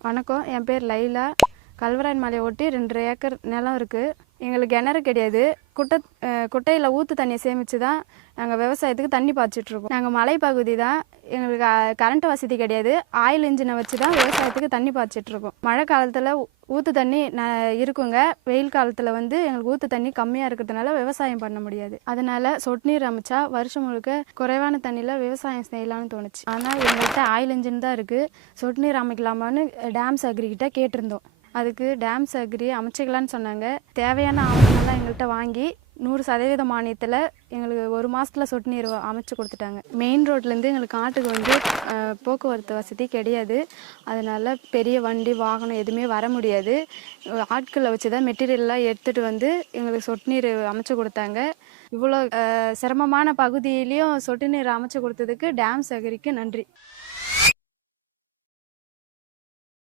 வணக்கம். என் பேர் லைலா. கல்வராயன் மலையை ஒட்டி ரெண்டரை ஏக்கர் நிலம் இருக்குது எங்களுக்கு கிணறு கிடையாது. குட்டை குட்டையில் ஊற்று தண்ணியை சேமித்து தான் நாங்கள் விவசாயத்துக்கு தண்ணி பாய்ச்சிட்ருக்கோம் நாங்கள் மலைப்பகுதி தான் எங்களுக்கு கரண்ட் வசதி கிடையாது. ஆயில் இன்ஜினை வச்சு தான் விவசாயத்துக்கு தண்ணி பாய்ச்சிட்ருக்கோம் மழை காலத்தில் ஊற்று தண்ணி ந இருக்குங்க. வெயில் காலத்தில் வந்து எங்களுக்கு ஊற்று தண்ணி கம்மியாக இருக்கிறதுனால விவசாயம் பண்ண முடியாது. அதனால் சொட்டு நீர் அமைச்சா வருஷம் முழுக்க குறைவான தண்ணியில் விவசாயம் செய்யலாம்னு தோணுச்சு. ஆனால் எங்கள்கிட்ட ஆயில் இன்ஜின் தான் இருக்குது சொட்டு நீர் அமைக்கலாமான்னு டேம்ஸ் அக்ரிக்கிட்ட கேட்டிருந்தோம். அதுக்கு டேம்ஸ் சர்க்கரி அமைச்சிக்கலான்னு சொன்னாங்க. தேவையான ஆவணங்கள்லாம் எங்கள்கிட்ட வாங்கி நூறு சதவீத மானியத்தில் எங்களுக்கு ஒரு மாதத்தில் சொட்டு நீர் அமைச்சு கொடுத்துட்டாங்க. மெயின் ரோட்லேருந்து எங்களுக்கு காட்டுக்கு வந்து போக்குவரத்து வசதி கிடையாது. அதனால் பெரிய வண்டி வாகனம் எதுவுமே வர முடியாது. ஆட்களை வச்சு தான் மெட்டீரியல்லாம் எடுத்துகிட்டு வந்து எங்களுக்கு சொட்டு நீர் அமைச்சு கொடுத்தாங்க. இவ்வளோ சிரமமான பகுதியிலையும் சொட்டு நீர் அமைச்சு கொடுத்ததுக்கு டேம் அக்ரிக்கு நன்றி.